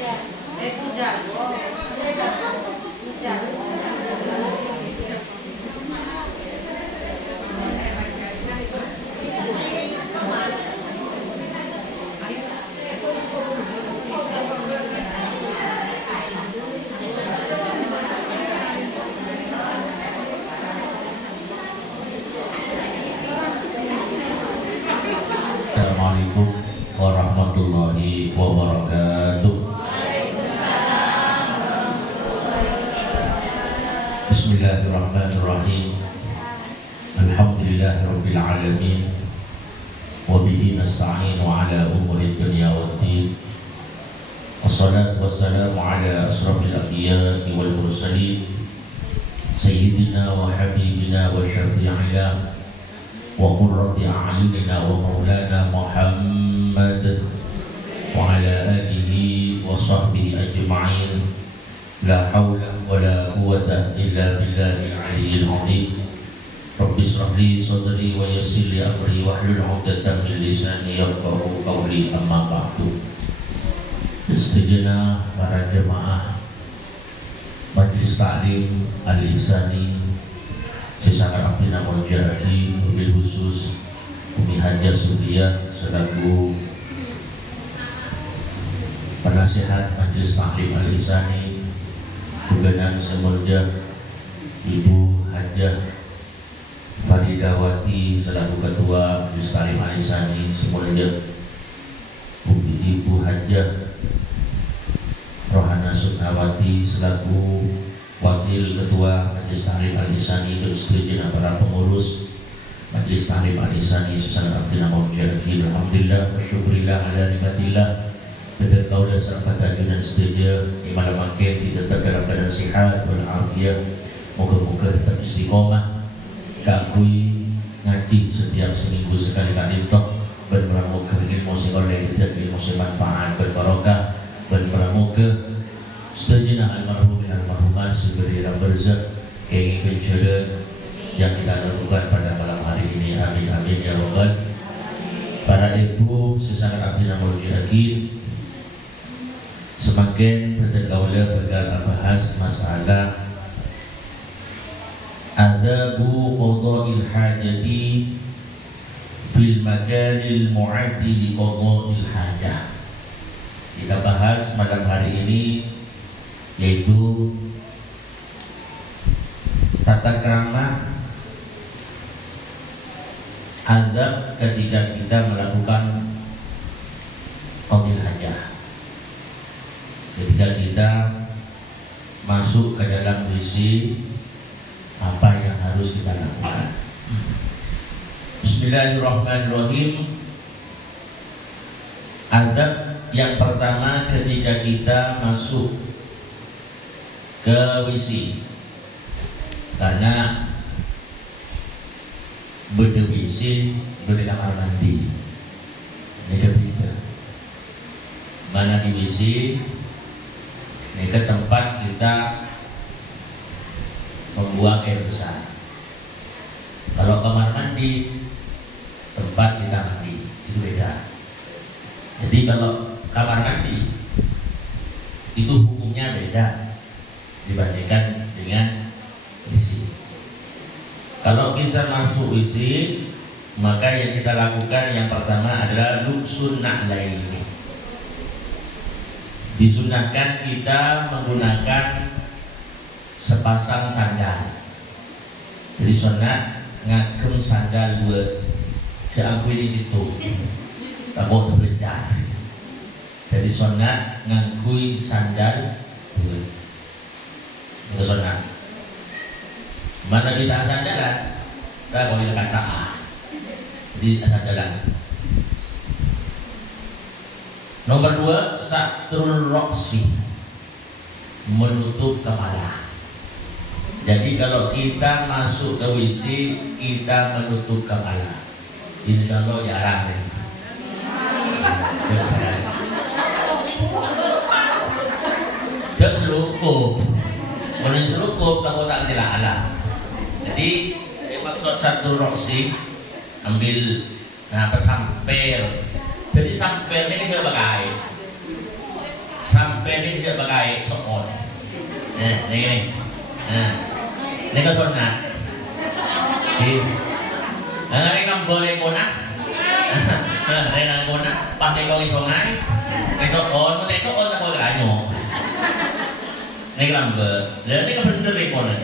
Assalamualaikum warahmatullahi wabarakatuh. Bismillahirrahmanirrahim. Alhamdulillahirabbil alamin. Wa bihi nasta'inu ala umuri dunya waddin. Wassalatu wassalamu ala asrafil anbiya'i wal mursalin sayyidina wa habibina wa syafi'ina wa qurrati a'yunina wa maulana Muhammad wa ala alihi wa sahbihi ajma'in. La hawla wa la quwwata illa billahil aliyyil azim. Rabbi shrah li sadri wa yassir li amri wahlul 'uqdatam min lisani yafqahu qawli. Amma ba'du. Istijana para jemaah Majelis Ta'lim Al-Ihsani Sesangat Abdina Mujahdi, mobil khusus Umi Haja Suriah selaku penasihat Majelis Ta'lim Al-Ihsani, Juganan Semurja Ibu Hajah Faridawati selaku Ketua Majelis Ta'lim Al-Ihsani Semurja, Ibu Hajah Rohana Suknawati selaku Wakil Ketua Majelis Ta'lim Al-Ihsani, dan seterusnya para pengurus Majelis Ta'lim Al-Ihsani Sesangat Abdina Mujahdi. Alhamdulillah wa syukurillah ala nikmatillah. Betul kaulah serta tajunan setuju di malam akhir kita tetap dalam keadaan sihat wal afiyah. Moga-moga tetap istiqomah kakui ngaji setiap seminggu sekali kali tok. Berpramuka ilmu sing oleh kita ilmu sing manfaat berbarokah. Berpramuka setuju almarhum almarhumat segera berzak keinginan pencerahan yang kita lakukan pada malam hari ini. Amin amin ya rabbal. Para ibu sesangat abdina mujahidin, semakin bertengaulah bergerak bahas masalah adabu qada'il hajati fil makanil mu'addi li qada'il hajah. Kita bahas malam hari ini yaitu tata krama adab ketika kita melakukan qadil hajah, ketika kita masuk ke dalam WC, apa yang harus kita lakukan. Bismillahirrahmanirrahim. Adab yang pertama ketika kita masuk ke WC, karena beda WC beda kamar mandi, beda-beda. Mana di WC ini ke tempat kita membuang air besar. Kalau kamar mandi tempat kita mandi, itu beda. Jadi kalau kamar mandi itu hukumnya beda dibandingkan dengan WC. Kalau bisa masuk WC, maka yang kita lakukan yang pertama adalah lubsun na'laini. Disunahkan kita menggunakan sepasang sandal. Jadi sunat ngagem sandal dua, seangkui di situ, takut terbecar. Jadi sunat ngagui sandal dua. Itu sunat. Mana di tak sandalan, tak boleh kata di sandalan. Nomor dua, satrul roksi, menutup kepala. Jadi kalau kita masuk ke WC, kita menutup kepala. Insya Allah jarang deh. Jangan selukup, menutup selukup kamu tak tidak ala. Jadi saya maksud satu roksi, ambil samper. Jadi samper ini kita pakai samper Ini. Nah, ini ke sunat. Ngene kan boleh konat. Rena konat, pakai kau isongan. Esok on, mau esok on tak kau keranyo. Ini lambe. Lah ini kan bener konat.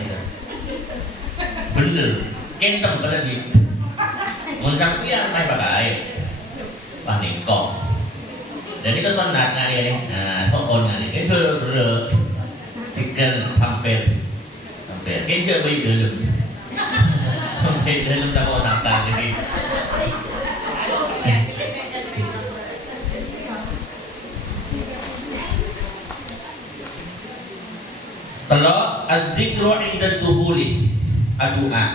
Bener. Kentem pada gitu. Mun sampeyan naik pakai. Pakai kok. Jadi ke sunat nggak dia nih. Nah, sokon nggak nih. Itu tikel sampai kerja bayi dalam. Bayi dalam tak mau sampai lagi. Kalau adzikru inda dukhuli doa.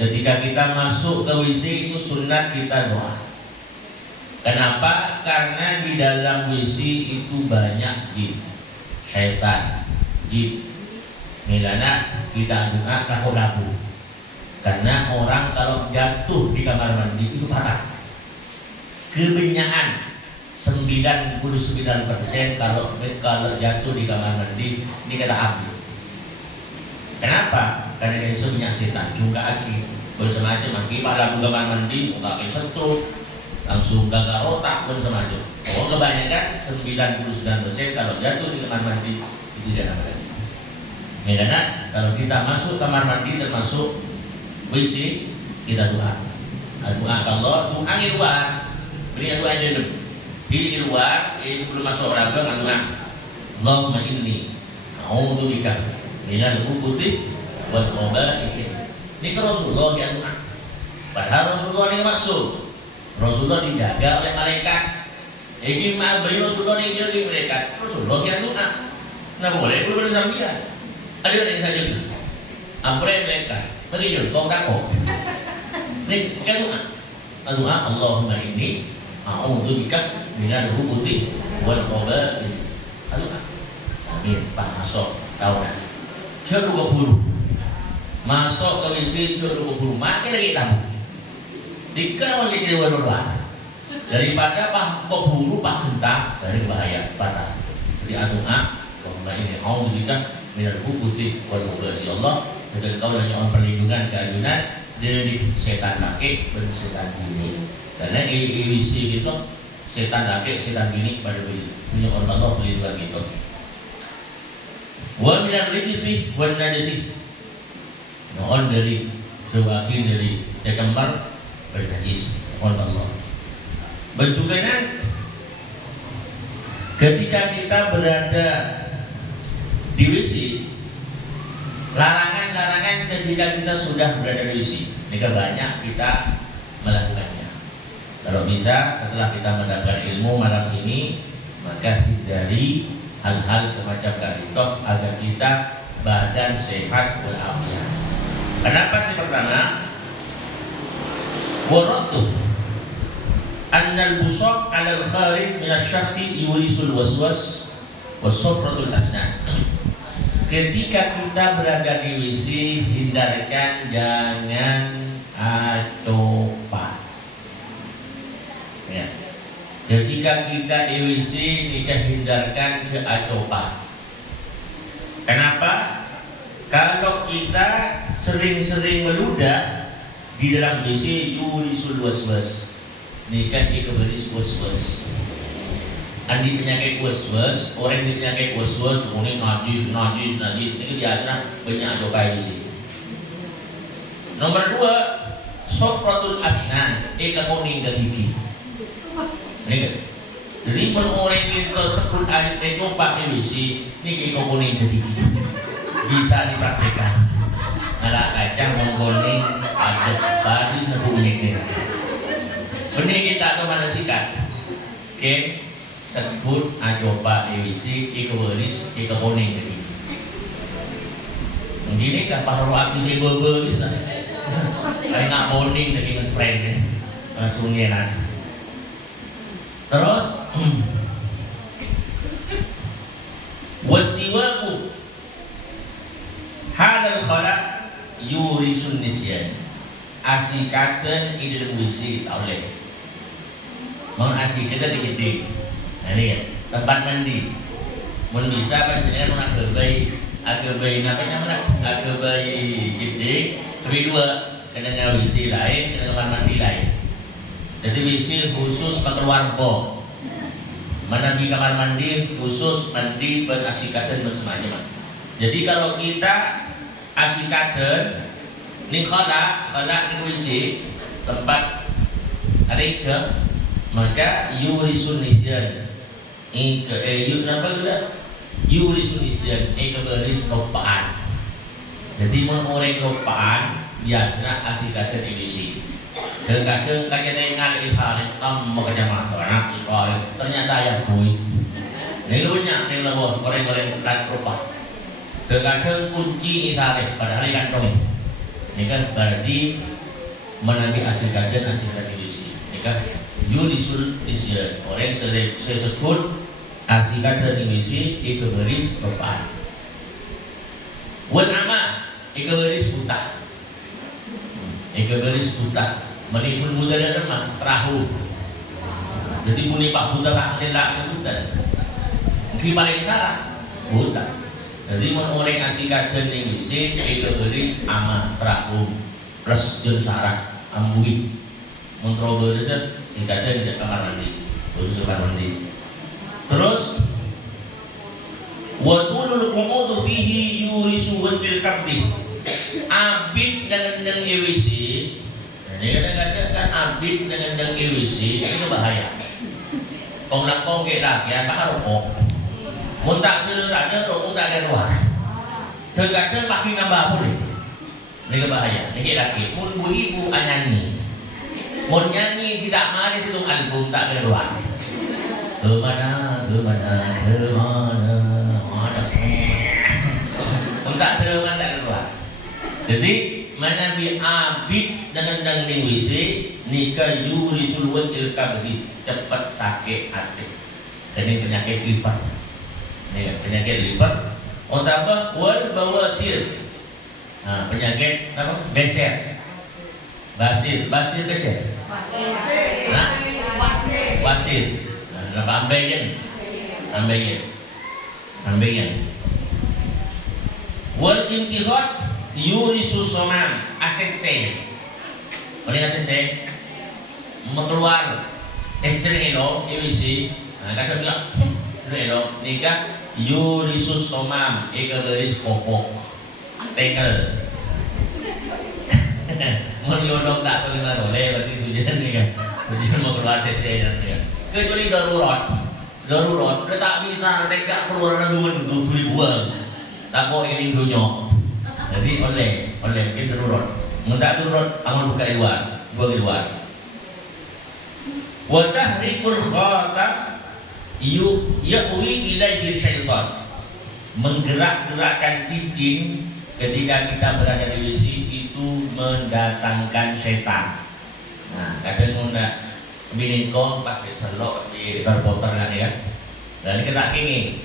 Ketika kita masuk ke WC itu sunat kita doa. Kenapa? Karena di dalam WC itu banyak jin, syaitan, jin. Milana kita doa kakak labu. Karena orang kalau jatuh di kamar mandi itu fatal. Kebanyakan 99% kalau jatuh di kamar mandi ini kata ambil. Kenapa? Karena dia banyak setan. Juga aki bersemacam aki pada kamar mandi nggak sentuh langsung gagal otak bersemacam. Oh kebanyakan 99% kalau jatuh di kamar mandi itu tidak ada. Karena kalau kita masuk kamar mandi termasuk WC kita doa. Doa kalau doa di luar, beri doa di dalam. Di luar, sebelum masuk olahraga doa. Allahumma inni a'udzubika minal khubuthi wal khaba'ith. Ini ke Rasulullah yang doa. Padahal Rasulullah ini maksud. Rasulullah dijaga oleh malaikat. Gimana beri Rasulullah ini jaga malaikat? Rasulullah yang doa. Nah boleh belum bersambian. Ada yang saja tu. Ampai mereka. Bagi je kau tak kau. Ni kan doa. Doa Allahumma inni a'udzubika minal khubuthi wal khaba'ith. Doa. Amin. Pak masuk tahu dah. Cek 20. Masuk ke WC cek 20. Makin lagi tamu. Dikau lagi di luar. Daripada pak pemburu pak gentang dari bahaya patah. Jadi doa Allahumma inni a'udzubika minal khubuthi wal khaba'ith. Allah dan kau dan yang perlindungan keajunan dari setan laki dan setan bini. Karena ilisi itu setan laki, setan bini pada punya orang Allah perlindungan gitu. Wa minal rijsi wan najisi. Mohon dari sebagian dari kembar berjis oleh Allah. Bentuknya ketika kita berada di WC, larangan-larangan ketika kita sudah berada di WC, ini banyak kita melakukannya. Kalau bisa setelah kita mendapatkan ilmu malam ini, maka hindari hal-hal semacam itu agar kita badan sehat walafiat. Kenapa sih pertama? Waratu annal busaq 'ala al-kharij min asy-syakhsi yurisul waswas was-sufratul asnan. Ketika kita berada di WC, hindarkan jangan acopa. Ya. Ketika kita di WC, hindarkan acopa. Kenapa? Kalau kita sering-sering meludah di dalam WC, yurisul waswas. Nikah dikeberis waswas. Andi penyakit was-was, orang yang penyakit was-was, kemudian najis, itu biasa banyak coba di sini. Nomor 2, sofratul asnan, kuning ke gigi. Jadi orang yang tersebut air coba di WC, ini kuning ke gigi. Bisa dipraktikkan. Nggak kacang kuning, ada badi satu menit. Benih kita kemana sikat? Oke. Sebut ajopa ewisi ikewenis ikekoning jadi. Begini kan paruh aku saya bebe bisa. Kayak nak boning dari ngetrend langsung ngelan. Terus wasiwaku halal khalaq yurisun nisyan. Asikaken ide wisi oleh. Mau asikaken digede. Nah ini ya, tempat mandi. Mun bisa panjenengan nak berbaik bayi namanya mana? Agak bayi gede. Tapi dua, kena WC lain, kena kamar mandi lain. Jadi WC khusus keluarga. Mana di kamar mandi khusus mandi berasikatan bersemuanya. Jadi kalau kita asikatan, ni khala ni WC tempat ada maka yurisun nisyan. Yurisun nisyan. Keberis lopaan. Jadi orang lopaan biasa asikatan di WC. Kadang-kadang kaya ingat Israel, mau kerja anak Israel, ternyata yang bui. Ini banyak, ini lah orang-orang rat rupa. Kadang-kadang kunci Israel, padahal ikan kami. Ini kan berarti menanti hasil kajian di sini. Ini kan yudisul isya. Orang saya sebut hasil kajian di sini itu beris rupaan. Wan ama, itu beris buta. Itu beris buta. Menipun buta dan remah perahu. Jadi bunyi pak buta tak menelak buta. Mungkin paling salah buta. Jadi orang ngasih kajian yang isi itu beris ama perahu plus jen sarak ambui. Kontrol beris si kajian di kamar mandi khusus kamar mandi. Terus wadulul qumudu fihi yurisu bil kabdi. Abid dengan EWC. Ini kadang-kadang kan abid dengan EWC itu bahaya. Kong nak kong ke dak ya tak rokok. Mun tak ada rokok tak ada luar. Kadang-kadang pakai nambah boleh. Ini bahaya. Ini lagi. Mun ibu nyanyi. Mun nyanyi tidak mari sebelum album tak ada luar. Kemana. Tak ada luar. Jadi mana bi abid dengan WC nikah yurisul wajil kabdi cepat sakit hati. Ini penyakit liver. Ini penyakit liver. Apa? Wal bawasir. Nah, penyakit apa? Beser. Basir beser. Nah, basir. Nah, ambeien. Wal intihad yurisu somam ACC. Oleh ACC mengeluar estrelo EWC. Nah, kadang bilang estrelo nikah yurisu somam beris popok tekel. Mau diodok tak terima boleh berarti tujuan ni kan. Tujuan mau keluar ACC dan ni. Kecuali darurat. Dia tak bisa mereka keluar dengan ribuan. Tak mau ini dunyok. Jadi oleh kita darurat. Mudah darurat amal buka luar, buka luar. Wa tahrikul khatam yaqwi ilaihi syaitan. Menggerak-gerakkan cincin ketika kita berada di WC itu mendatangkan setan. Nah, kadang munda biningkong pakai selok di berputar kan ya. Dan kita ini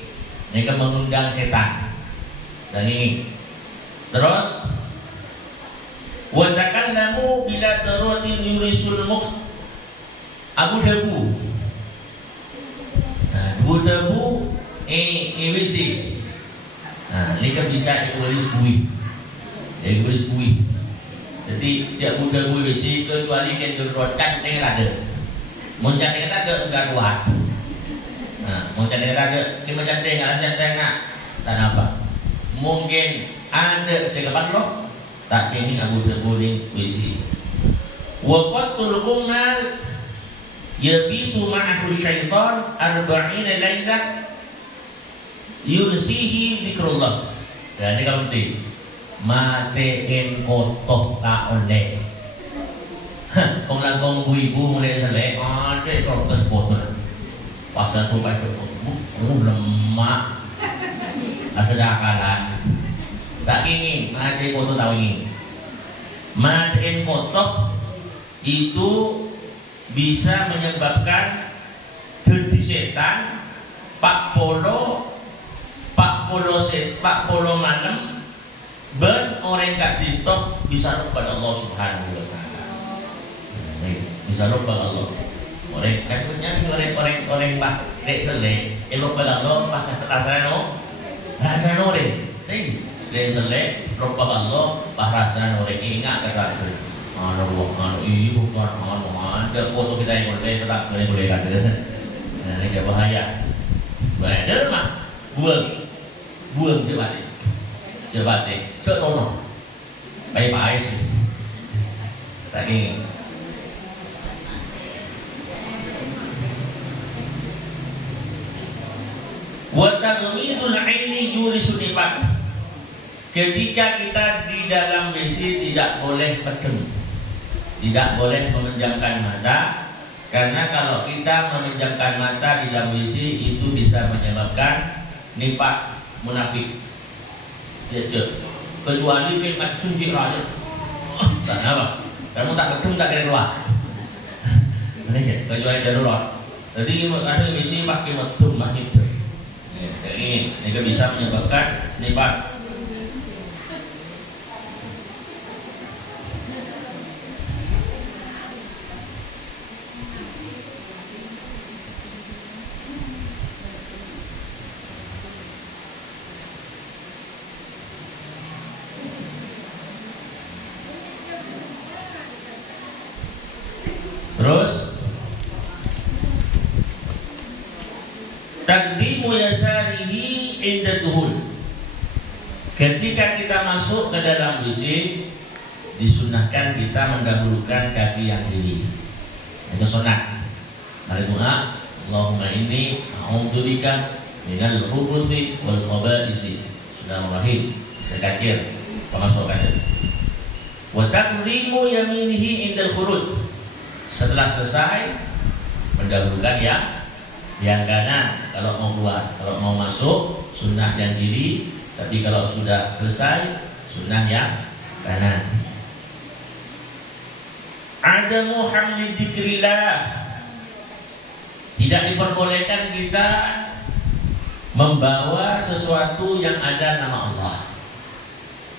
kan mengundang setan. Dan ini terus watakallamu bila darutin yurisul muks Abu Dhabu. Nah, Abu Dhabu EWC. Nah, ini kan bisa ditulis bui. Jadi jak Abu Dhabu EWC kecuali kan berrocat dengan ada. Moncat dengan ada enggak kuat. Nah, moncat dengan ada, cuma cantik enggak tak apa. Mungkin ada selepas loh tak ini Abu Dhabu ni WC. Waqatul umal yabitu ma'ahu syaitan 40 lailah yunsihi zikrullah. Dan ini kan penting. Matein kotoh tak oleh. Kong langkong ibu mulai selek ada protes bodoh. Pas dah sampai ke lemak. Ada akalan. Tak ingin mati kotor tahu ini. Matiin kotor itu bisa menyebabkan jadi setan. Pak Polo malam ben orang kat ditok bisa lupa Allah Subhanahu wa taala. Bisa lupa Allah. Orang katanya orang pak dek selek, lupa Allah pakai sekasano. Rasano deh. Dari selek, roba ballo, bahasa orang ingat kata itu. Iya bukan, ada foto kita yang boleh tetap boleh kata. Nah, ini bahaya. Bahaya mah, buang cepat deh, cek tolong. Baik sih. Tak ingin. Wa tagmidul aini yurisu nifaq. Ketika kita di dalam WC tidak boleh medem, tidak boleh memejamkan mata, karena kalau kita memejamkan mata di dalam WC itu bisa menyebabkan nifaq, munafik. Ya, kecuali kita cuci raja. Tak apa? Kamu tak medem tak kira keluar. Ini kecuali darurat. Jadi ada WC pakai medem mahit. Ini bisa menyebabkan nifaq. Terus taqdimu yasarihi inda duhul. Ketika kita masuk ke dalam WC, disunahkan kita mendahulukan kaki yang kiri. Itu sunat. Mari doa, Allahumma inni a'udzubika minal khubuthi wal khaba'isi. Sudah rahim, sekakir pemasukan. Wa taqdimu yaminihi indal khuruj. Setelah selesai, mendahulukan yang kanan kalau mau keluar. Kalau mau masuk, sunnah yang kiri. Tapi kalau sudah selesai, sunnah yang kanan. Adamu hamli dzikrillah. Tidak diperbolehkan kita membawa sesuatu yang ada nama Allah.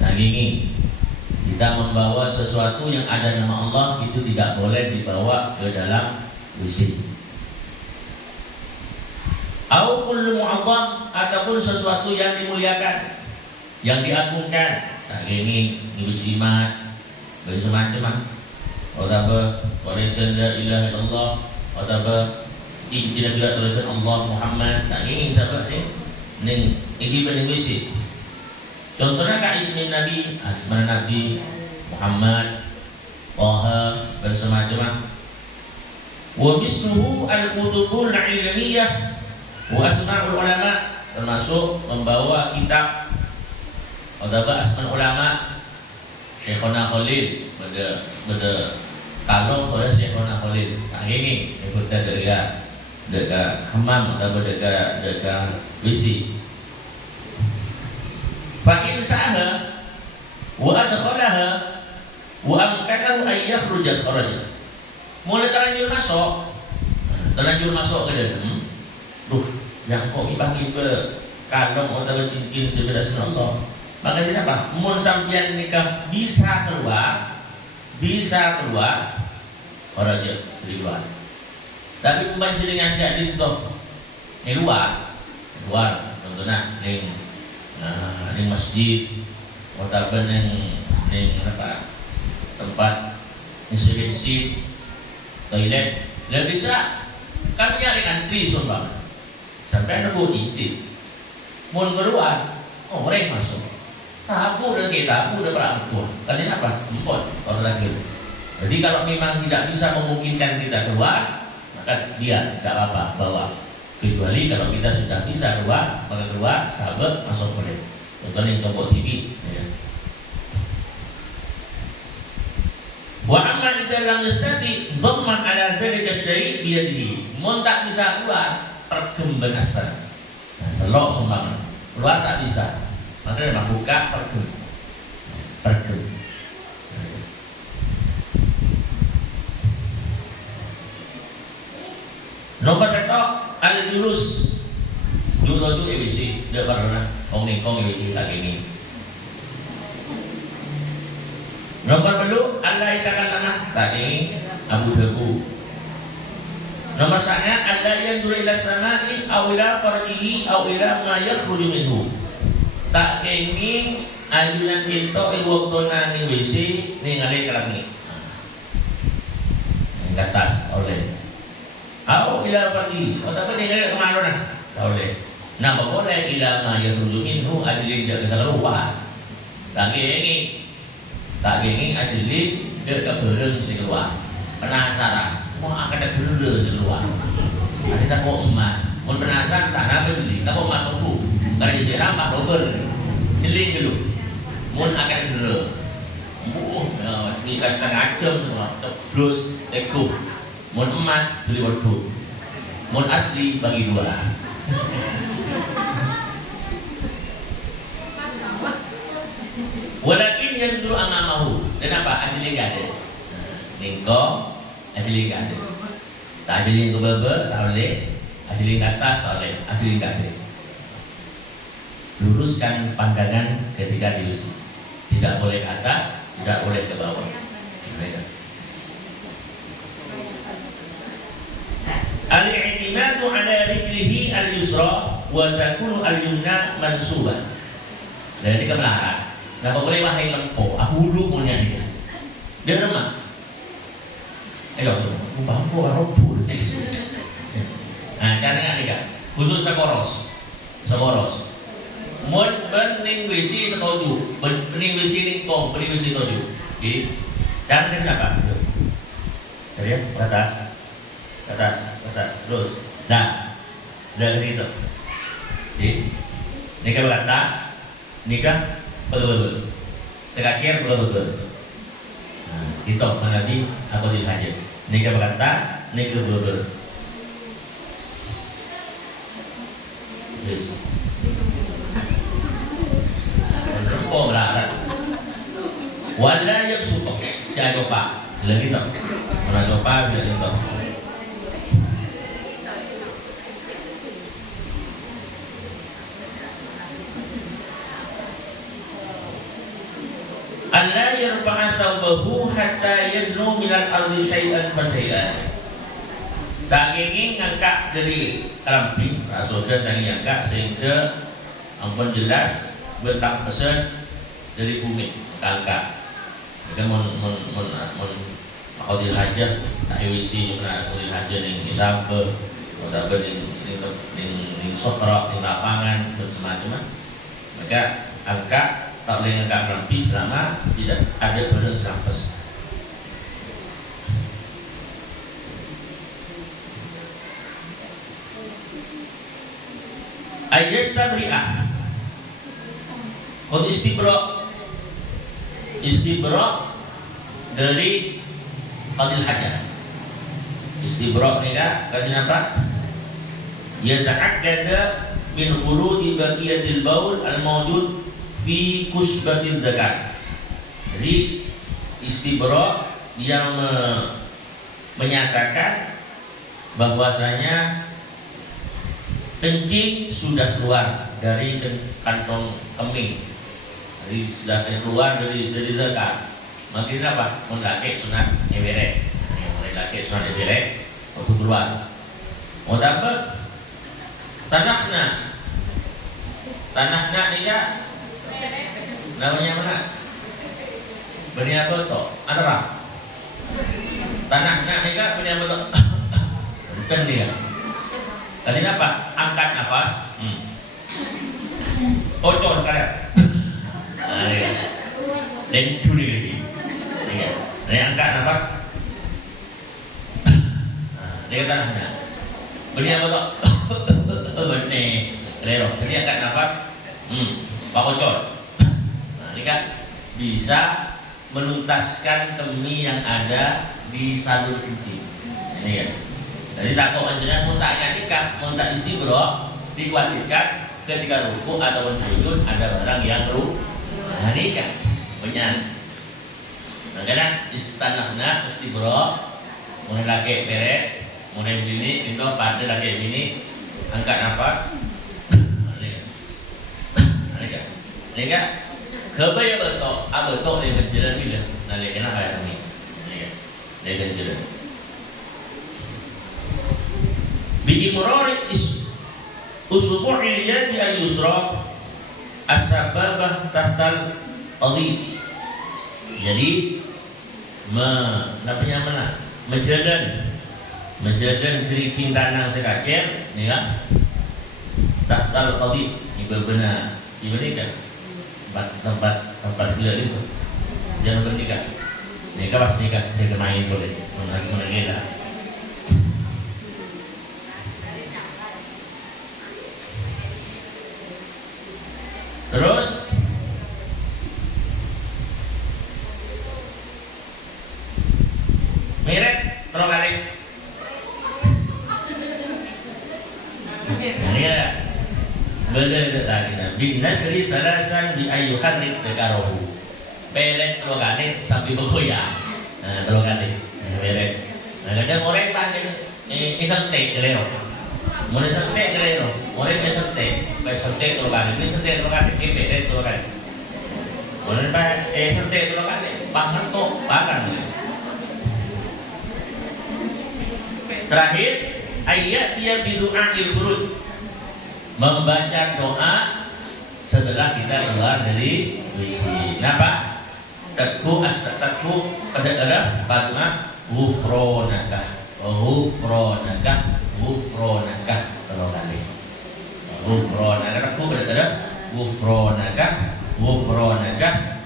Nah ini, kita membawa sesuatu yang ada nama Allah itu tidak boleh dibawa ke dalam WC. Au kullu mu'azzam, ataupun sesuatu yang dimuliakan, yang diagungkan. Nah ini jimat, macam-macam. Atau tulisan la ilaha illallah, atau tidak juga tulisan Allah Muhammad. Nah ini sahabat ini benar WC. Contohnya kak ismi Nabi, asma Nabi Muhammad, Taha, dan semacamnya. Wa misluhu al-kutubul ilmiyah wa asma'ul ulama, termasuk membawa kitab atau asma'ul ulama. Syekhona Khalil pada kalong pada Syekhona Khalil. Nah ini kita dekat hammam atau dekat WC. Fa'in sa'ha wa adkhalaha wa amkanahu ay yakhruja kharaja. Mulai terlanjur masuk ke dalam. Yang kok dibagi ke kalung atau cincin sebelah Allah. Maka tidak apa? Mun sampeyan nikah bisa keluar kharaja dari luar. Tapi bukan dengan jadi toh di luar contohnya di masjid atau neng tempat bensin toilet nggak bisa kan nyari antri sombang sampai nunggu izin mau keluar mereka masuk tabu udah berangkuh katanya apa empot orang lagi. Jadi kalau memang tidak bisa memungkinkan kita keluar maka dia tidak apa bawa. Kecuali kalau kita sudah bisa keluar, maka keluar, sahabat masuk boleh. Contohnya tombol TV. Ya. Wa amma idza lam yastati dhamma ala dzalika syai' bi yadihi. Mun tak bisa keluar, pergem benastan. Nah, selok sumbangan. Keluar tak bisa. Maka dia buka pergem. Nomor ketok al-julus dulu ebisi dia pernah kong ebisi lagi ini. Nomor perlu Allah itakan tanah tadi Abu Dhabu. Nomor sana Allah yang duri ila samai aw ila farjihi aw ila ma yakhruju minhu. tak kenging ayunan kita waktu nani WC ningali kelangi yang atas oleh au ila fardi tapi ningali kemana nah oleh nah boleh ila ma yakhruju minhu ajli dia keluar tak kenging ajli dia kebereng keluar penasaran wah akan ada gerere keluar ada tak kok emas mun penasaran tak apa beli tak kok emas aku karena disiram pak dober jeling dulu mun akan gerere nikah setengah jam semua terus teko mun emas beli wedhus mun asli bagi dua walakin yang dulu amamahu dan apa ajli gak ada ningko ajli gak ada tak ajli ke bawah tak boleh ajli ke atas tak boleh ajli gak ada luruskan pandangan ketika diusi tidak boleh ke atas tidak boleh ke bawah al-i'timadu ala rijlihi al-yusra wa takunu al-yumna mansubah jadi kebenaran nggak boleh wahai lempo aku dulu punya dia remah ayo bambu robo nah caranya nih kan khusus sekoros mun bening WC setuju bening WC lingkong bening WC setuju oke caranya kenapa dari ya ke atas terus nah dari itu oke nikah ke atas nikah betul sekakir betul nah itu mana di apa di saja nikah ke atas nikah betul yes oh berat wala yang suka saya coba lagi tak mana coba dia itu alla yarfa'a thawbahu hatta yadnu minal ardi syai'an fa syai'an tak ingin ngangkat dari keramping rasulnya tak ingin ngangkat sehingga ampun jelas bentak pesan dari bumi angkat kan mau hajat tak isi nak mau hajat yang sampai mau dapat di sokro di lapangan dan semacam maka angkat tak boleh ngangkat keramping selama tidak ada badan serampes ayastabri'ah istibra dari qadil hajat istibra ni kan kajian apa yata'akkada min khurudi baqiyatil baul al-mawjud fi kusbatil zakat jadi istibra yang menyatakan bahwasanya kencing sudah keluar dari kantong keming jadi sudah keluar dari zakat makin apa mendaki sunat eberek mulai laki sunat eberek waktu keluar mau dapat tanahna ni ya namanya mana benih apa tu ada tanahna ni ya benih apa tu bukan dia tadi apa angkat nafas kocok sekalian dan curi lagi ini angkat nafas dia tanahnya benih apa tu benih lero jadi angkat nafas pak kocok ini kan bisa menuntaskan kemih yang ada di salur kencing ini kan jadi takut anjurnya muntaknya nikah muntak istibro dikhawatirkan ketika ruku atau sujud ada barang yang nah ini kan punya karena istanahna istibro mulai laki peret mulai bini itu pada laki bini angkat nafas ini kan kebaya betul betul yang berjalan bila nanti kena kayak ini dia berjalan bi imrari usbu'il yadi al-yusra as-sababah tahtal qadi. Jadi menjalan kerikil tanah sekacir ni kan tahtal qadi ibu benar ibu ni kan tempat gila itu jangan bernikah nikah pas nikah saya kemain boleh mengenai terus mirip terus kali ini ya bela tadi bin nasri salasan bi ayyuharrik dekarohu pelet terus kali sambil bergoyang terus kali pelet kadang orang panggil isantek kelero mulai santek kelero mulai santek terus kali ini santek terus kali ini pelet terus kali mulai santek terus kali pangan kok pangan. Terakhir ayat dia bidu'ail furud membaca doa setelah kita keluar dari WC. Kenapa? Teku pada ghufranaka terus kali. Ghufranaka teku pada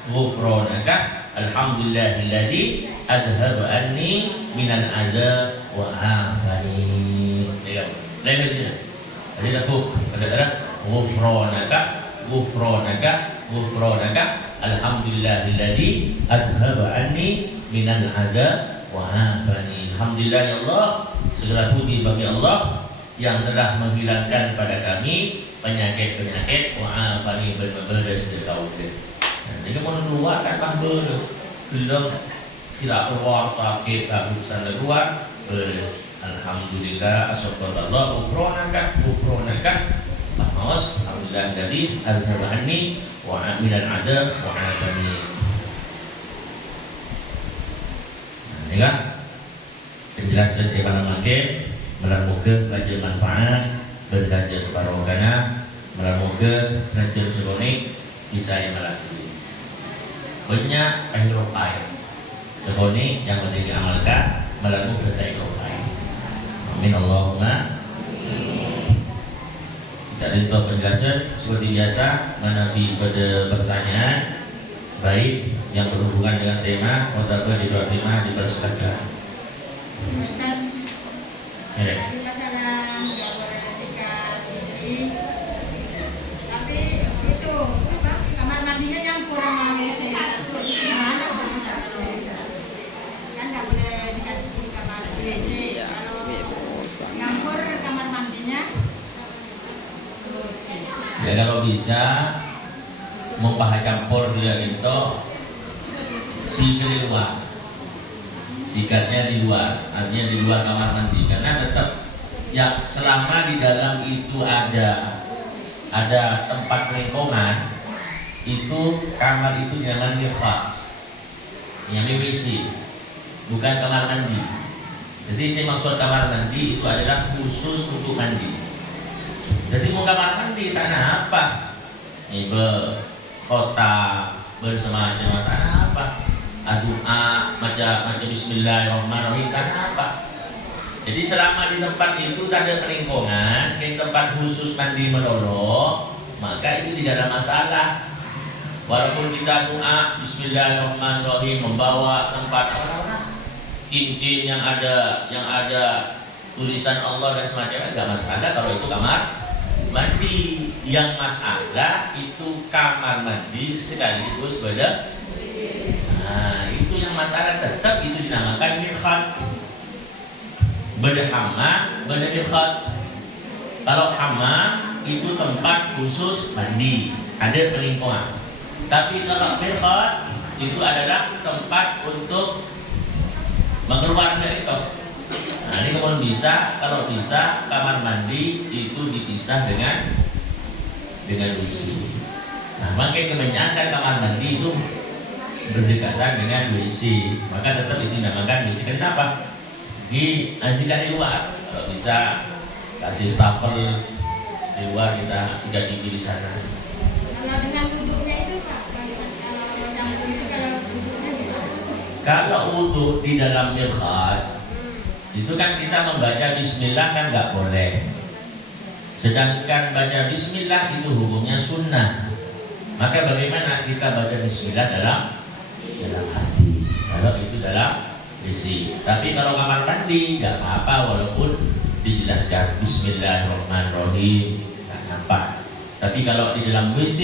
ghufranaka alhamdulillahilladzi adhaba anni minal adza wa afani. Ya. Lain dia. Jadi aku kata ghufranaka alhamdulillahilladzi adhaba anni minal adza wa afani. Alhamdulillah ya Allah, segala puji bagi Allah yang telah menghilangkan pada kami penyakit-penyakit wa afani berberes dari kaum. Jadi mau keluar kan beres. Belum tidak keluar sakit urusan keluar beres. Alhamdulillah asyukurullah ghufranaka maos alhamdulillah dari al-habani wa minal adab wa afani. Ini kan penjelasan di mana makin melakukan belajar manfaat belajar barokah melakukan belajar sekonik bisa yang melakukan banyak Eropai sekoni yang penting diamalkan melakukan Eropai. Amin Allahumma. Dari itu penjelasan seperti biasa menabi pada pertanyaan baik yang berhubungan dengan tema atau di luar tema dipersilakan. Ustaz, Ya. masalah nggak boleh sikat gigi, tapi itu apa kamar mandinya yang kurang WC gimana kalau misalnya kan nggak boleh sikat gigi di kamar WC kalau nyampur kamar mandinya terus Ya kalau bisa mau pakai campur dia itu di luar, sikatnya di luar, artinya di luar kamar mandi karena tetap ya selama di dalam itu ada tempat lingkungan itu kamar itu jangan mirfaq, yang WC bukan kamar mandi. Jadi saya maksud kamar mandi itu adalah khusus untuk mandi. Jadi mau kamar mandi tanah apa? Ibu kota bersama-sama tanah apa? Doa macam bismillahirrahmanirrahim tanah apa? Jadi selama di tempat itu tak ada lingkungan, di tempat khusus mandi melolo, maka itu tidak ada masalah. Walaupun kita doa bismillahirrahmanirrahim membawa tempat orang-orang cincin yang ada tulisan Allah dan semacamnya enggak masalah kalau itu kamar mandi. Yang masalah itu kamar mandi sekaligus pada itu yang masalah tetap itu dinamakan mirfaq. Beda hammam, beda mirfaq. Kalau hammam itu tempat khusus mandi, ada pelingkungan. Tapi kalau mirfaq itu adalah tempat untuk mengeluarkan dari itu. Nah, ini kemudian bisa, kalau bisa kamar mandi itu dipisah dengan WC. Nah, makanya kebanyakan kamar mandi itu berdekatan dengan WC, maka tetap itu dinamakan WC. Kenapa? Diasihkan di luar. Kalau bisa kasih stafel di luar, kita sikat gigi di sana. Kalau dengan duduknya itu Pak, kalau campur itu kalau duduknya gimana? Kalau wudhu di dalam mirqat itu kan kita membaca bismillah kan nggak boleh. Sedangkan baca bismillah itu hukumnya sunnah. Maka bagaimana kita baca bismillah dalam hati? Kalau itu dalam isi. Tapi kalau kamar mandi nggak apa-apa walaupun dijelaskan bismillahirrahmanirrahim, nggak nampak. Tapi kalau di dalam WC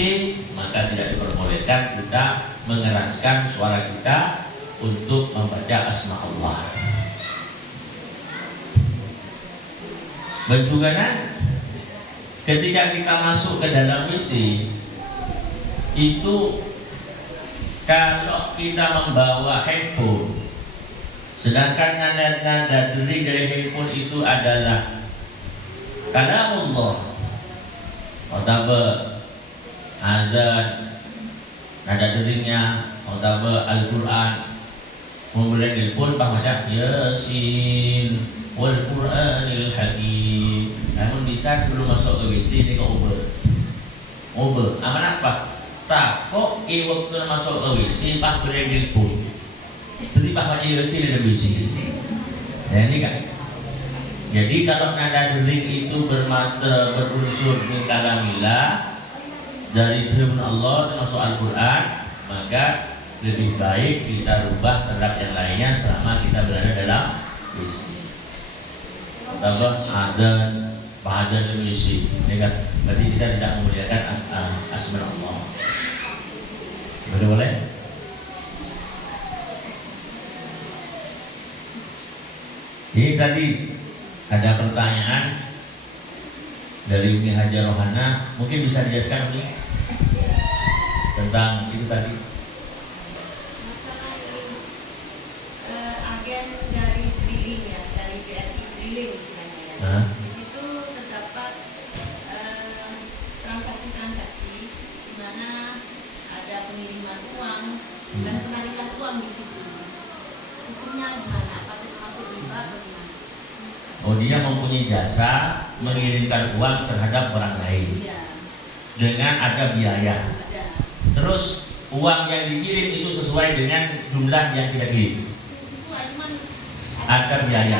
maka tidak diperbolehkan kita mengeraskan suara kita untuk membaca asma Allah. Bagaimana ketika kita masuk ke dalam WC itu kalau kita membawa handphone, sedangkan nada-nada dering dari handphone itu adalah kalamullah, otaba azan, nada deringnya otaba Al-Quran, kemudian handphone baca Yasin wal Qur'anil Hakim. Namun bisa sebelum masuk ke WC ini kok over aman apa? Tak kok waktu masuk ke WC pak berendil pun jadi pak baca Yasin ada WC. Ya ini kan. Jadi kalau nada dering itu berunsur min kalamillah dari firman Allah termasuk Al-Quran, maka lebih baik kita rubah terhadap yang lainnya selama kita berada dalam WC. Tambah adan, pahadan WC, ya kan? Berarti kita tidak memuliakan asma Allah. Boleh? Ini tadi ada pertanyaan dari Umi Hajar Rohana, mungkin bisa dijelaskan Umi tentang itu tadi. Masalah ini agen dari drilling ya, dari BRI drilling istilahnya ya. Di situ terdapat transaksi-transaksi di mana ada pengiriman uang dan penarikan uang di situ. Hukumnya gimana? Apa termasuk riba atau gimana? Oh, dia mempunyai jasa mengirimkan uang terhadap orang lain Iya, dengan ada biaya. ada. Terus uang yang dikirim itu sesuai dengan jumlah yang kita kirim. Sesuai cuman Ada biaya.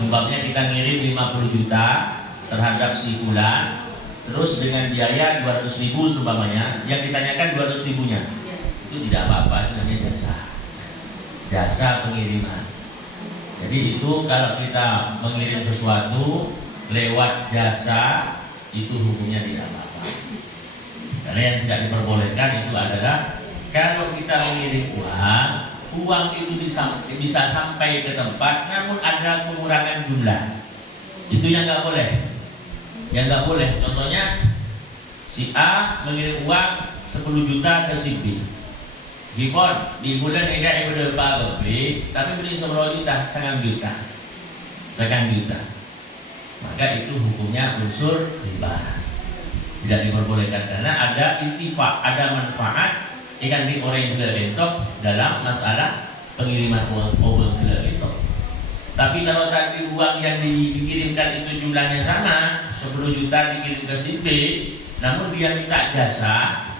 Sebabnya kita ngirim 50 juta terhadap si fulan, terus dengan biaya 200.000 seumpamanya, yang ditanyakan 200.000-nya. Iya. Itu tidak apa-apa, itu namanya jasa pengiriman. Jadi itu kalau kita mengirim sesuatu lewat jasa itu hukumnya tidak apa-apa. Karena yang tidak diperbolehkan itu adalah kalau kita mengirim uang itu bisa sampai ke tempat namun ada pengurangan jumlah. Itu yang nggak boleh. Yang nggak boleh. Contohnya si A mengirim uang 10 juta ke si B. Gipon di bulan ini ada berapa B, tapi beli 10 juta, setengah juta. Maka itu hukumnya unsur riba. Tidak diperbolehkan karena ada intifak, ada manfaat ikan di orang yang bentok dalam masalah pengiriman uang bentok. Tapi kalau tadi uang yang dikirimkan itu jumlahnya sama, 10 juta dikirim ke si B, namun dia minta jasa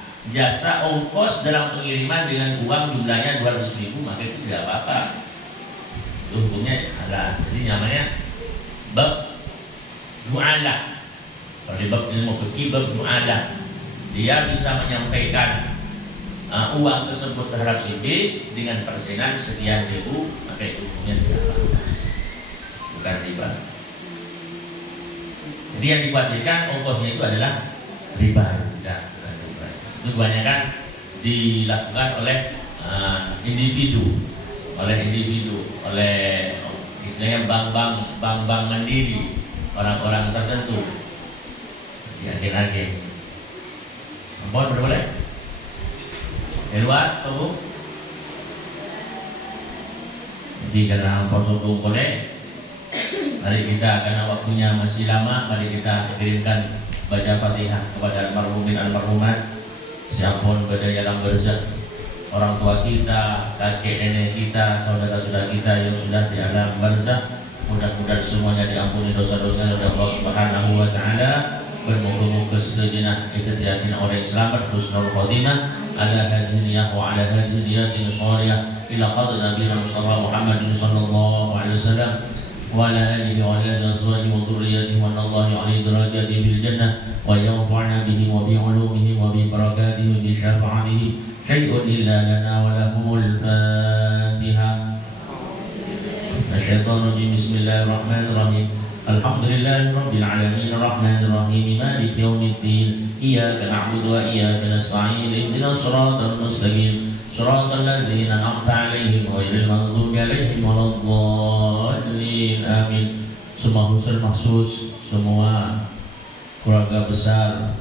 ongkos dalam pengiriman dengan uang jumlahnya 200.000, maka itu tidak apa-apa. Itu hukumnya halal. Jadi namanya bab mu'alah. Kalau di bab ilmu fikih bab mu'alah, dia bisa menyampaikan uang tersebut terhadap si B dengan persenan sekian ribu, maka itu hukumnya tidak apa-apa. Bukan riba. Jadi yang dikhawatirkan ongkosnya itu adalah riba. Itu kebanyakan dilakukan oleh individu, oleh istilahnya bank mandiri, orang-orang tertentu di agen-agen. Mohon boleh? Luar, tahu? Jadi karena poso boleh, mari kita karena waktunya masih lama, mari kita kirimkan baca Fatihah kepada almarhumin almarhumat. Siapapun pada alam barzakh, orang tua kita, kakek nenek kita, saudara-saudara kita yang sudah di alam barzakh, mudah-mudahan semuanya diampuni dosa-dosanya oleh Allah Subhanahu wa taala. Bermoga-moga sedaya iketiakin orang selamat husnul khotimah ala hadhihi niyah wa ala hadhihi niyatin shalihah ila qadri nabiyina Mustafa Muhammadin sallallahu alaihi wasallam wa ala alihi wa ala azwajihi wa dhurriyyatihi wa Allahu alaihi darajatihi bil jannah wa yanfa'na bihi wa bi ulumihi wa bi barakatihi wa bi syafa'atihi syai'un illa lana wa lahumul Fatihah. Asyaitonir rajim. Bismillahirrahmanirrahim. Alhamdulillahi rabbil alamin arrahmanir rahim maliki yaumiddin iyyaka na'budu wa iyyaka nasta'in ihdinas siratal mustaqim siratal ladzina an'amta 'alaihim ghairil maghdubi 'alaihim waladdallin amin. Semua khusus maksus semua keluarga besar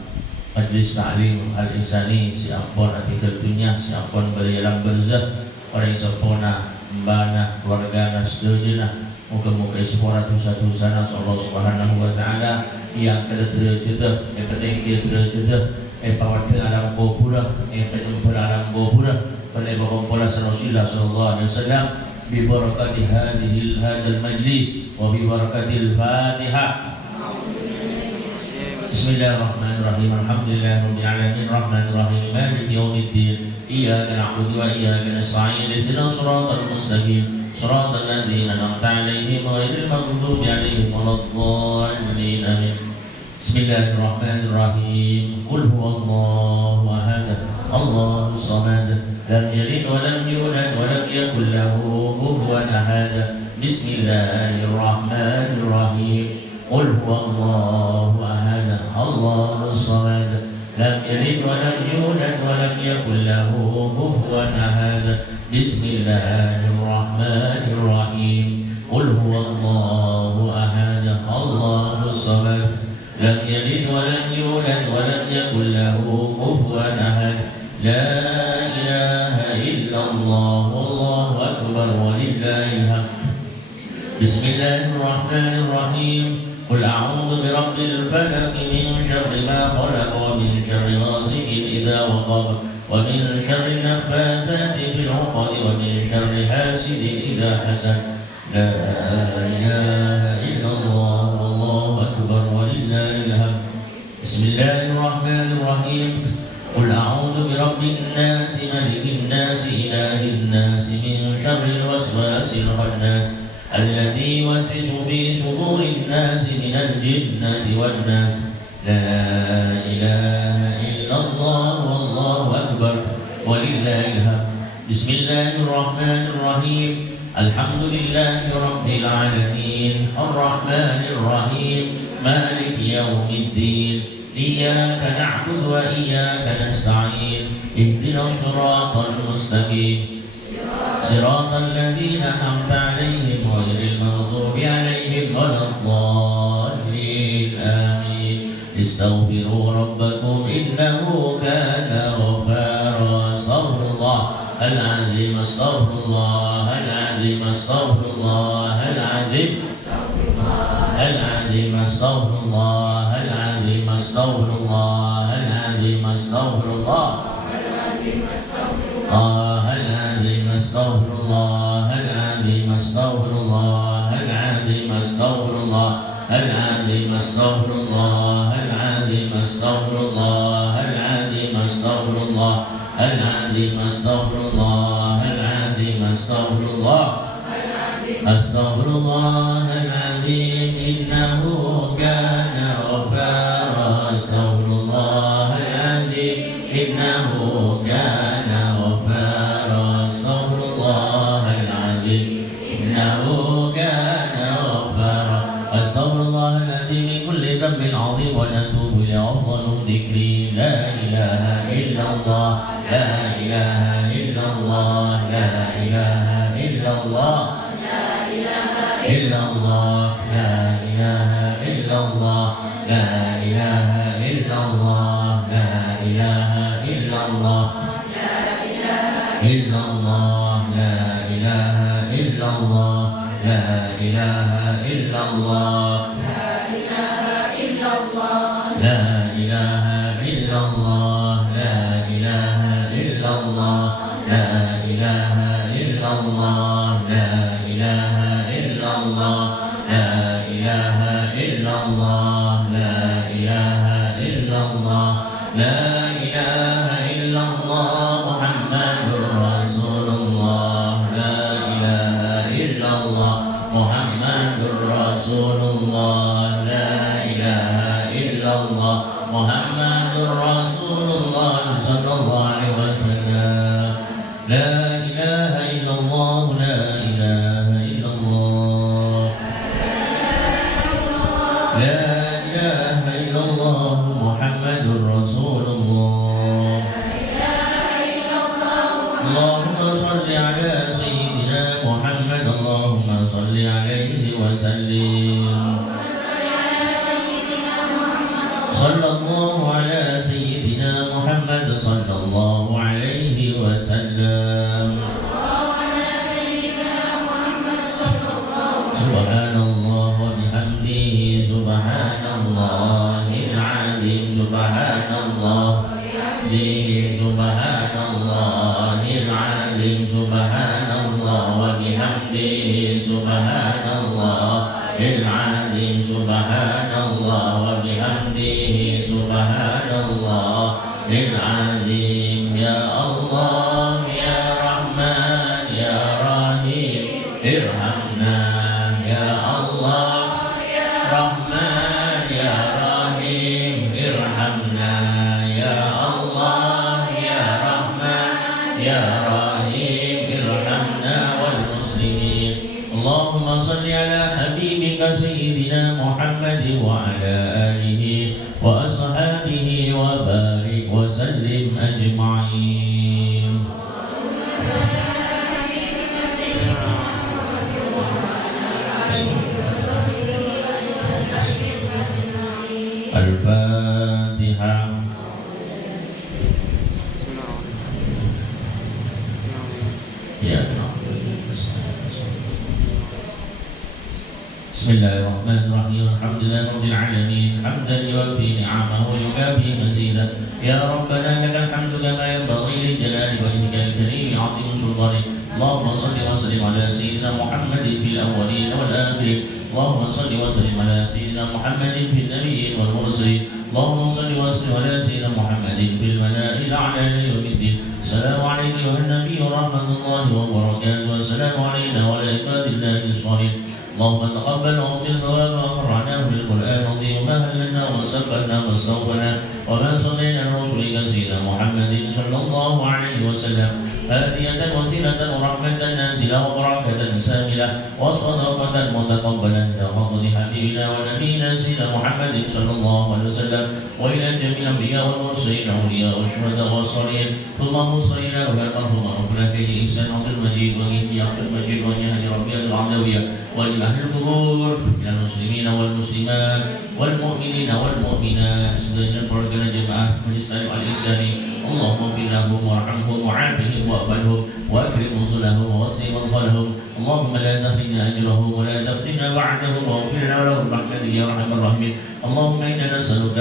Majlis Ta'lim Al-Insani si ampun ati ketunya si ampun bari alam barzakh orang sempurna mbana keluarga nasdujuna muga-muga sepora dosa-dosana Allah Subhanahu wa taala yang kedua-dua yang ketiga pawade alam kubur penyembur alam kubur pada bapak Rasulullah sallallahu alaihi wasallam bi barakati hadzal majlis wa bi barakatil Fatihah. Bismillahirrahmanirrahim. Alhamdulillahirabbil alamin arrahmanir rahim maliki yaumiddin iyyaka na'budu wa iyyaka nasta'in ihdinas siratal mustaqim siratal ladzina an'amta 'alaihim ghairil maghdubi 'alaihim waladdallin amin. Bismillahirrahmanirrahim. Qul huwallahu ahad Allahus samad lam yalid wa lam yulad wa lam yakul lahu kufuwan ahad. Bismillahirrahmanirrahim. Qul huwallahu ahad Allahus samad lam yalid wa lam yulad wa lam yakul lahu kufuwan ahad. Bismillahirrahmanirrahim. Qul huwallahu ahad Allahus samad lam yalid wa lam yulad wa lam yakul lahu kufuwan ahad. La ilaha illallah wallahu akbar walillahil hamd. Bismillahirrahmanirrahim. Qul a'udzu birabbil falaq min syarri ma khalaq wa min syarri ghasiqin idza waqab wa min syarri naffatsati fil 'uqad wa min syarri hasidin idza hasad. La ilaha illallah wallahu akbar walillahil hamd. Bismillahirrahmanirrahim. Qul a'udzu birabbin nas malikin nas ilahin nas min syarril waswasil khannas alladzi yuwaswisu fi sudurin nas minal jinnati wan nas. La ilaha illallah wallahu akbar walillahil hamd. Bismillahirrahmanirrahim. Alhamdulillahi rabbil alamin arrahmanir rahim maliki yaumiddin iyyaka na'budu wa iyyaka nasta'in ihdinas siratal mustaqim siratal ladzina an'amta 'alaihim ghairil maghdubi 'alaihim waladdallin amin. Istaghfiru rabbakum innahu kana ghaffara. Astaghfirullah al-'azim astaghfirullah al-'azim astaghfirullah al-'azim al-'azim astaghfirullah al-'azim astaghfirullah al-'azim astaghfirullah al-'azim astaghfirullah al-'azim astaghfirullah al-'azim astaghfirullah al-'azim astaghfirullah al-'azim astaghfirullah al-'azim astaghfirullah al-'azim astaghfirullah al-'azim astaghfirullah astaghfirullahaladzim innahu kana ghaffara. Astaghfirullahaladzim innahu kana ghaffara. Astaghfirullahaladzim innahu kana ghaffara. Astaghfirullahaladzim min kulli dhanbin 'azim wa natubu ila afdalil dzikri. La ilaha illallah la ilaha illallah la ilaha illallah illallah la ilaha illallah la ilaha illallah la ilaha illallah la ilaha illallah la ilaha illallah la ilaha illallah la ilaha illallah la ilaha illallah la ilaha illallah la ilaha illallah la ilaha illallah la ilaha illallah la ilaha illallah الله لا إله إلا الله محمد رسول الله لا إله إلا الله محمد رسول الله لا إله إلا الله محمد رسول الله صلى الله عليه وسلم لا إله إلا الله لا إله إلا الله لا إله إلا الله محمد رسول الله اللهم صل على سيدنا محمد اللهم صل عليه وسلم صلى الله على سيدنا محمد صلى الله عليه وسلم سبحان الله وبحمده سبحان الله العظيم سبحان الله به سبحان الله العظيم سبحان الله وبحمده سبحان الله العظيم سبحان الله وبحمده سبحان الله العظيم يا الله يا رحمن يا رحيم ارحمنا يا الله يا رحمن يا رحيم ارحمنا يا الله يا رحمن يا رحيم ارحمنا والمسلمين اللهم صل على حبيبك سيدنا محمد وعلى آله وأصحابه وبارك وسلم أجمعين الفاتحة يا بسم الله الرحمن الرحيم الحمد لله رب العالمين حمدا يوفي نعمه ويكافي مزيدا يا ربنا لك الحمد كما ينبغي لجلال وجهك الكريم عظيم سلطانك اللهم صل وسلم على سيدنا محمد في الاولين والاخرين اللهم صل وسلم على سيدنا محمد في النبيين والمرسلين اللهم صل وسلم على سيدنا محمد في الملائكة الاعلى الى يوم الدين السلام عليك ايها النبي ورحمه الله وبركاته والسلام علينا وعلى عباد الله الصالحين اللهم تقبل واغفر ثواب ما قرأناه في القرآن العظيم وما هللنا وسبحنا واستغفرنا وما صلينا على رسولك سيدنا محمد صلى الله عليه وسلم هادية وسيلة ورحمة نازلة وبركة ساملة وصدقة متقبلة إلى حضرة حبيبنا ونبينا سيدنا محمد صلى الله عليه وسلم وإلى جميع الأنبياء والمرسلين والأولياء والشهداء والصالحين اللهم صل على ويرحم وغفر إحسان عبد المجيد ويحيى عبد المجيد ويهدي ربي العدوية ولأهل القبور من المسلمين والمسلمات والمؤمنين والمؤمنات سيدنا perwakilan jemaah Majelis Taklim Al-Islami اللهم اغفر لهم وارحمهم وعافهم واقبلهم واكرم نزلهم ووسع مدخلهم اللهم لا تهلنا اجرهم ولا تفتنا بعدهم واغفر لنا ولهم برحمتك يا ارحم الراحمين اللهم انا نسالك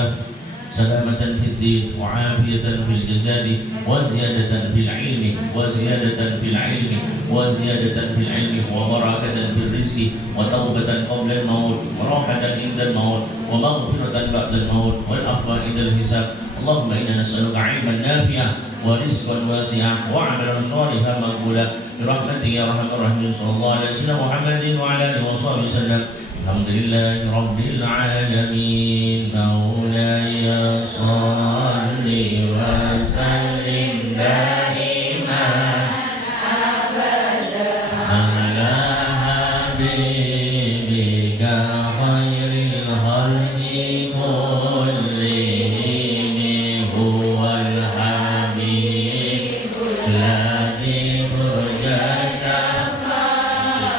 سلامة في الدين وعافية في الجسد وزيادة في العلم وزيادة في العلم وزيادة في العلم وبركة في الرزق وتوبة قبل الموت وراحة عند الموت ومغفرة بعد الموت والعفو عند الحساب اللهم إنا نسألك علما نافعا ورزقا واسعا وعملا صالحا مقبولا برحمتك يا أرحم الراحمين صلى الله عليه وسلم محمد وعلى آله وصحبه وسلم الحمد لله رب العالمين مولاي صل وسلم دائما أبدا على حبيبك خير الخلق كلهم هو الحبيب الذي ترجى شفاعته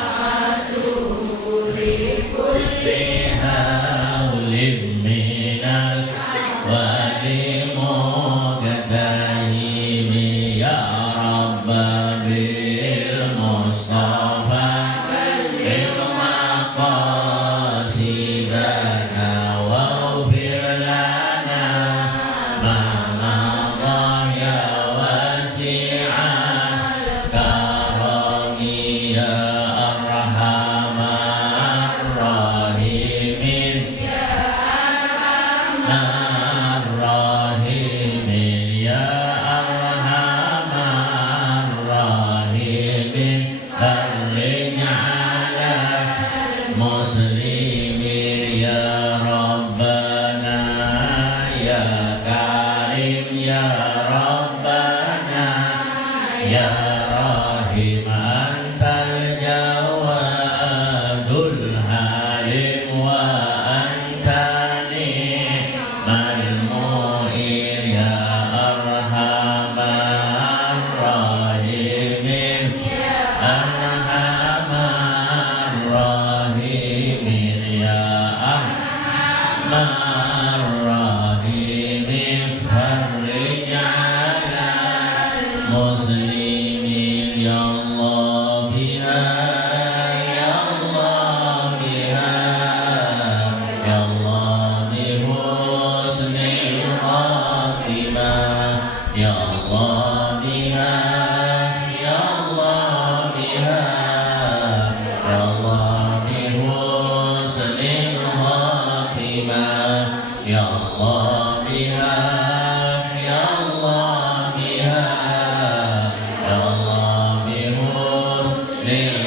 لكل هول من الأحوال مقتهم يا رب بالمصطفى مقاصدنا واغفر لنا ما مضى يا واسع الكرم يا أرحم الراحمين يا أرحم ya Karim ya Rabbana ya Rahim antal jawadul halim wa antani mal mu'in ya arhamar rahimin arhamar rahimin ya arhamar rahimin farrijal muslimin ya Allah biha ya Allah biha ya Allah bi husnil khatimah ya Allah biha ya Allah biha ya Allah bi husnil khatimah ya Allah biha ya Allah biha ya Allah bi husnil